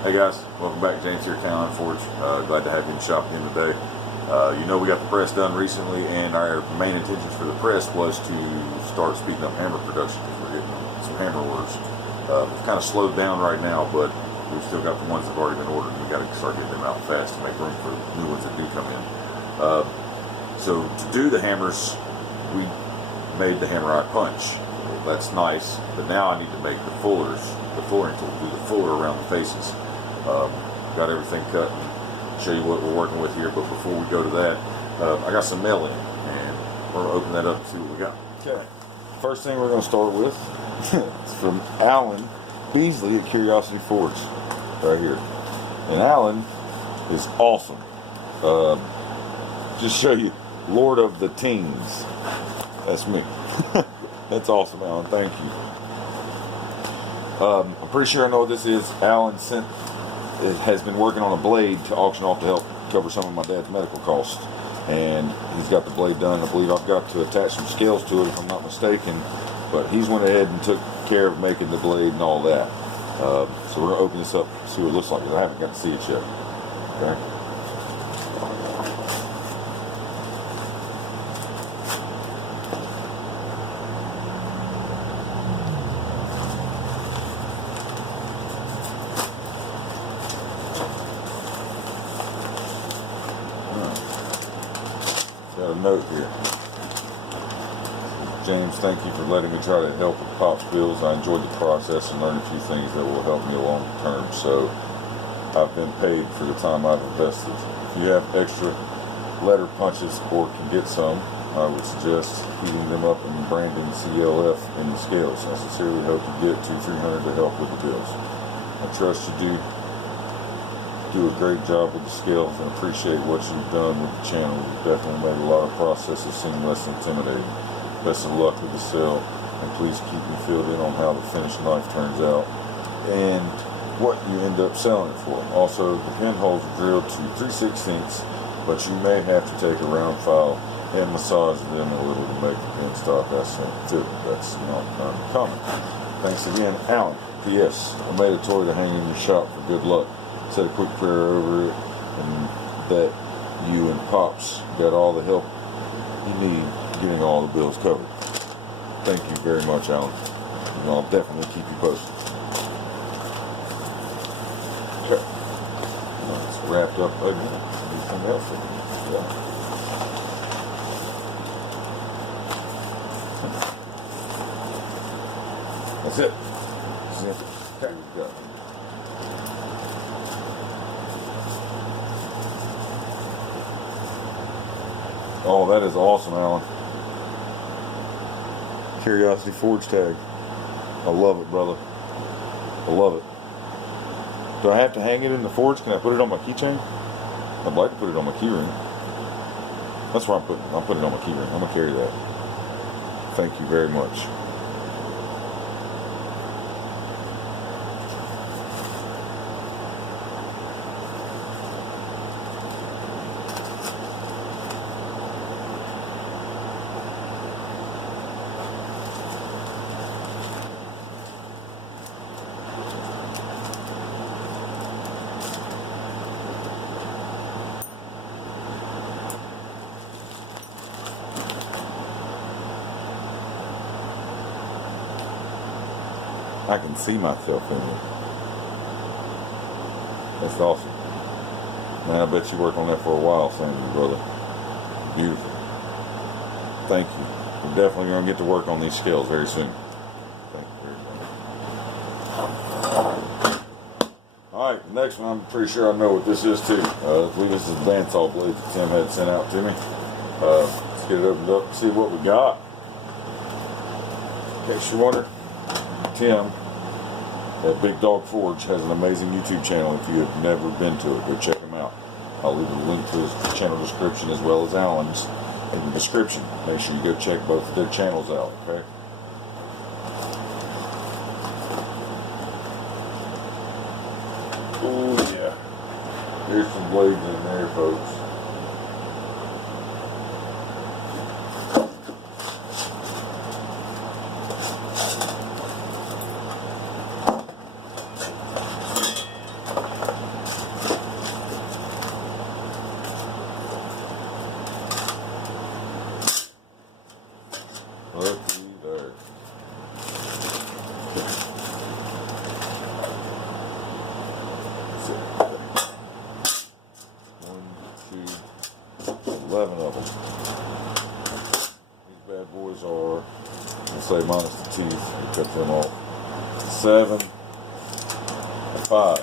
Hey guys, welcome back. James here, Allan Forge. Glad to have you in the shop again today. You know we got the press done recently, and our main intentions for the press was to start speeding up hammer production because we're getting some hammer orders. It's kind of slowed down right now, but we've still got the ones that have already been ordered. We got to start getting them out fast to make room for new ones that do come in. So to do the hammers, we made the hammer eye punch. That's nice, but now I need to make the fullering tool, do the fuller around the faces. Got everything cut and show you what we're working with here, but before we go to that, I got some mail in, and we're going to open that up and see what we got. Okay, first thing we're going to start with is from Allan Beasley at Curiosity Forge, right here. And Allan is awesome. Just show you, Lord of the Teens. That's me. That's awesome, Allan. Thank you. I'm pretty sure I know what this is. Allan has been working on a blade to auction off to help cover some of my dad's medical costs. And he's got the blade done. I believe I've got to attach some scales to it if I'm not mistaken. But he's went ahead and took care of making the blade and all that. So we're going to open this up, see what it looks like. I haven't got to see it yet. Okay. Got a note here. James, thank you for letting me try to help with Pop's bills. I enjoyed the process and learned a few things that will help me long term. So I've been paid for the time I've invested. If you have extra letter punches or can get some, I would suggest heating them up and branding CLF in the scales. I sincerely hope you get 200-300 to help with the bills. I trust you do a great job with the scales and appreciate what you've done with the channel. You've definitely made a lot of processes seem less intimidating. Best of luck with the sale, and please keep me filled in on how the finished knife turns out and what you end up selling it for. Also, the pinholes are drilled to 3/16, but you may have to take a round file and massage them a little to make the pin stop accent fit. That's not uncommon. Thanks again, Allan. P.S. I made a toy to hang in your shop for good luck. Said a quick prayer over it, and that you and Pops got all the help you need getting all the bills covered. Thank you very much, Allan. And I'll definitely keep you posted. Okay. Well, it's wrapped up again. Anything else? Yeah. That's it. That's it. Okay. Good. Oh, that is awesome, Allan. Curiosity Forge tag. I love it, brother. I love it. Do I have to hang it in the forge? Can I put it on my keychain? I'd like to put it on my keyring. That's where I'm putting it. I'll put it on my keyring. I'm going to carry that. Thank you very much. I can see myself in it. That's awesome. Man, I bet you worked on that for a while, Sandy, brother. Beautiful. Thank you. We're definitely going to get to work on these scales very soon. Thank you very much. Alright, the next one, I'm pretty sure I know what this is too. I believe this is the bandsaw blade that Tim had sent out to me. Let's get it opened up and see what we got. In case you're wondering, Tim at Big Dog Forge has an amazing YouTube channel. If you have never been to it, go check him out. I'll leave a link to his channel description as well as Allan's in the description. Make sure you go check both of their channels out, okay? Oh yeah. Here's some blades in there, folks. Looky there. One, two, 11 of them. These bad boys are, let's say minus the teeth, we cut them off. 7 by 5.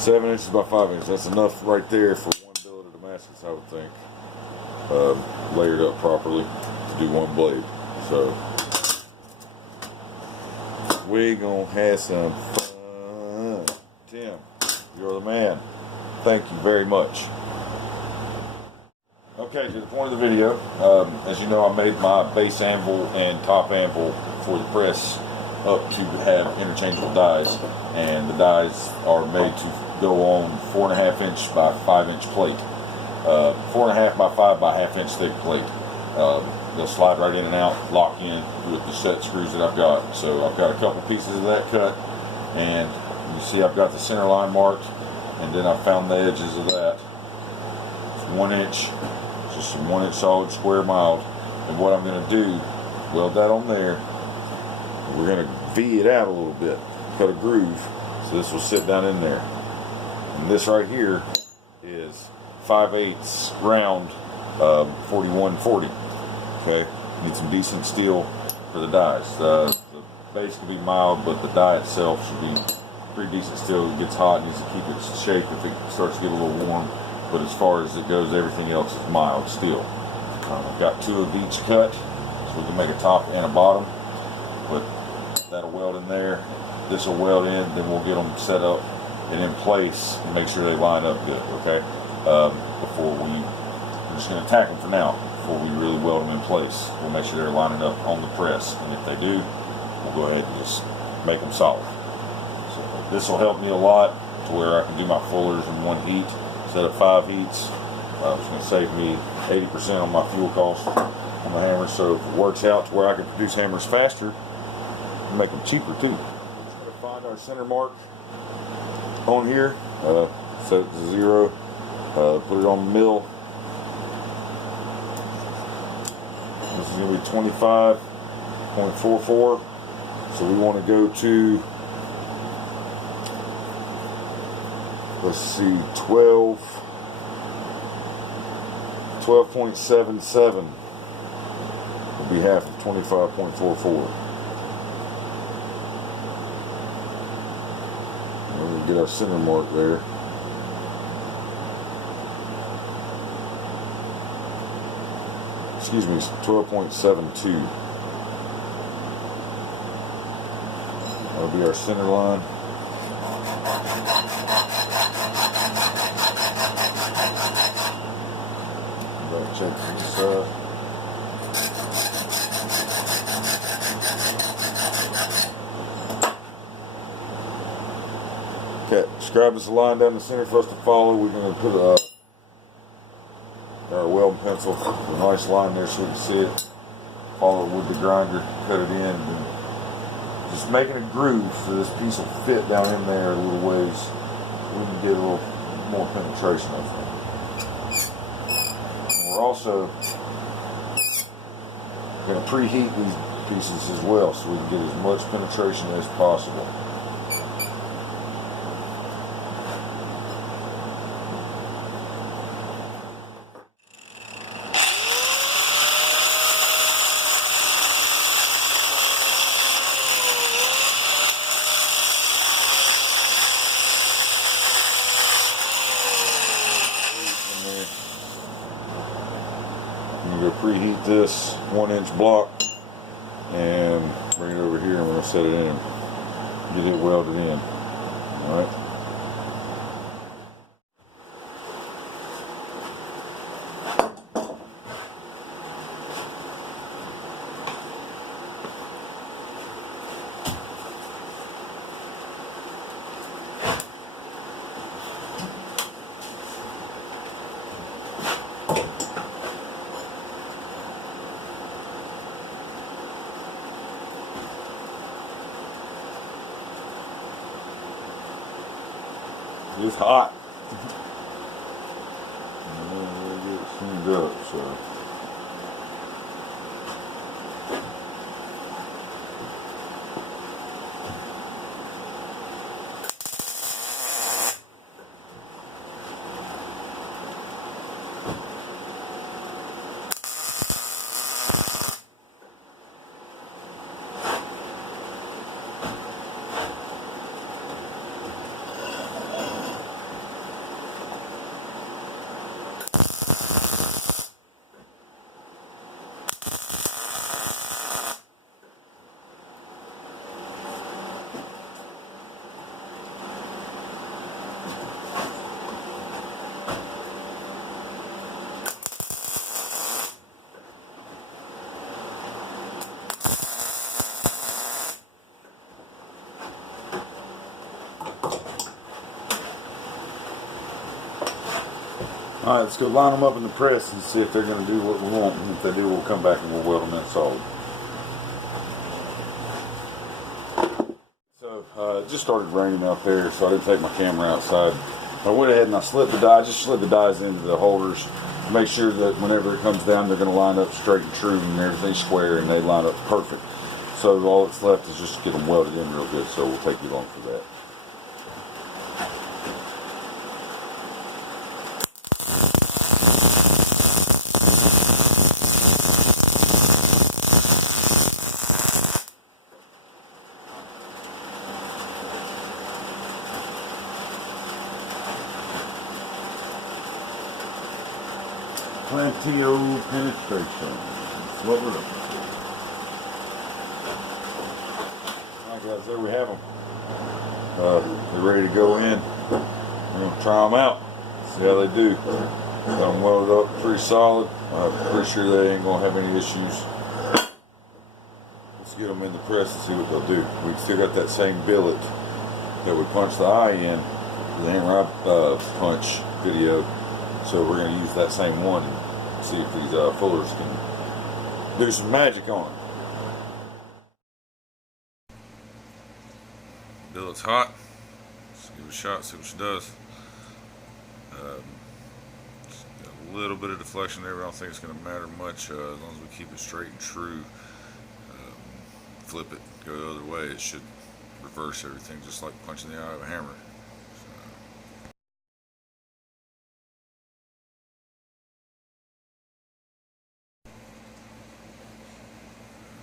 7 inches by 5 inches. That's enough right there for one billet of Damascus, I would think. Layered up properly to do one blade. So we gonna have some fun. Tim, you're the man. Thank you very much. Okay, to the point of the video, as you know, I made my base anvil and top anvil for the press up to have interchangeable dies, and the dies are made to go on 4.5 inch by 5 inch plate. 4.5 by 5 by 1/2 inch thick plate. They'll slide right in and out, lock in with the set screws that I've got. So I've got a couple pieces of that cut, and you see I've got the center line marked, and then I found the edges of that. It's 1 inch, just some 1 inch solid square mild. And what I'm going to do, weld that on there. We're going to V it out a little bit, cut a groove, so this will sit down in there. And this right here is 5/8 round 4140. Okay, need some decent steel for the dies. The base can be mild, but the die itself should be pretty decent steel. It gets hot, needs to keep its shape if it starts to get a little warm. But as far as it goes, everything else is mild steel. I've got 2 of each cut, so we can make a top and a bottom. But that'll weld in there. This will weld in, then we'll get them set up and in place and make sure they line up good. Okay. I'm just going to tack them for now before we really weld them in place. We'll make sure they're lining up on the press, and if they do, we'll go ahead and just make them solid. So this will help me a lot to where I can do my fullers in 1 heat instead of 5 heats. It's going to save me 80% on my fuel cost on the hammers. So if it works out to where I can produce hammers faster, and make them cheaper too. We're going to find our center mark on here, set it to 0. Put it on the mill. This is going to be 25.44. So we want to go to, let's see, 12.77 will be half of 25.44. And we get our center mark there. Excuse me, 12.72. That'll be our center line. Check this side. Okay, describe this line down the center for us to follow. We're going to put our welding pencil, a nice line there so we can see it. Follow it with the grinder, cut it in, and just making a groove so this piece will fit down in there a little ways so we can get a little more penetration of it. And we're also going to preheat these pieces as well so we can get as much penetration as possible. I'm going to preheat this 1 inch block and bring it over here and we're going to set it in, get it welded in. Alright. It's hot. And then we'll get it steamed up, so. All right, let's go line them up in the press and see if they're going to do what we want. And if they do, we'll come back and we'll weld them in solid. So it just started raining out there, so I didn't take my camera outside. I went ahead and I slid the die, just slid the dies into the holders. Make sure that whenever it comes down, they're going to line up straight and true and everything's square and they line up perfect. So all that's left is just to get them welded in real good, so we'll take you along for that. Plantio penetration. That's what we're looking for. Alright guys, there we have them. They're ready to go in. We're going to try them out. See how they do. Got them welded up pretty solid. I'm pretty sure they ain't going to have any issues. Let's get them in the press and see what they'll do. We've still got that same billet that we punched the eye in, the hammer eye punch video. So we're going to use that same one and see if these fullers can do some magic on it. Billet's hot. Let's give it a shot, see what she does. Got a little bit of deflection there, but I don't think it's going to matter much as long as we keep it straight and true. Flip it, go the other way, it should reverse everything just like punching the eye of a hammer.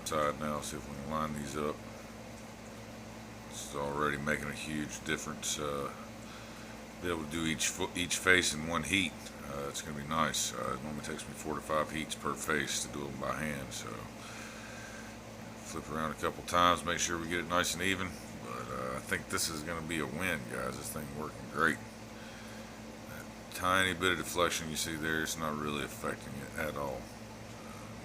Tied now, see if we can line these up. It's already making a huge difference. Be able to do each face in one heat. It's going to be nice. It normally takes me 4 to 5 heats per face to do them by hand. So flip around a couple times, make sure we get it nice and even. But I think this is going to be a win, guys. This thing working great. That tiny bit of deflection you see there, it's not really affecting it at all.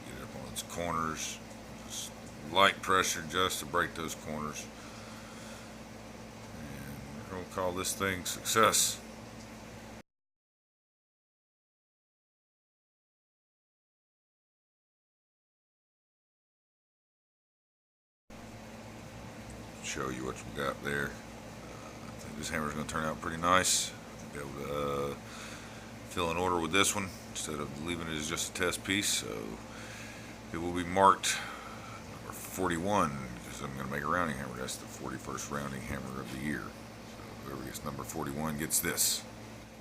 Get it up on its corners. Just light pressure just to break those corners. And we're going to call this thing success. Show you what we got there. I think this hammer's going to turn out pretty nice. Be able to fill an order with this one instead of leaving it as just a test piece. So it will be marked number 41 because I'm going to make a rounding hammer. That's the 41st rounding hammer of the year. So whoever gets number 41 gets this.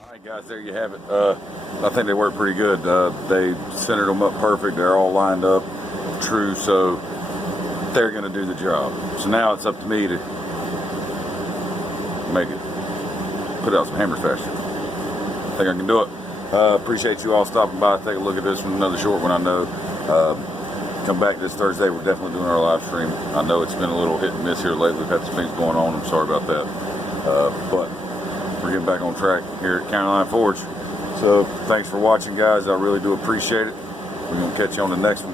Alright guys, there you have it. I think they work pretty good. They centered them up perfect. They're all lined up true, so they're going to do the job. So now it's up to me to make it, put out some hammers faster. I think I can do it. Appreciate you all stopping by. Take a look at this one, another short one I know. Come back this Thursday. We're definitely doing our live stream. I know it's been a little hit and miss here lately. We've had some things going on. I'm sorry about that. But we're getting back on track here at County Line Forge. So thanks for watching, guys. I really do appreciate it. We're going to catch you on the next one.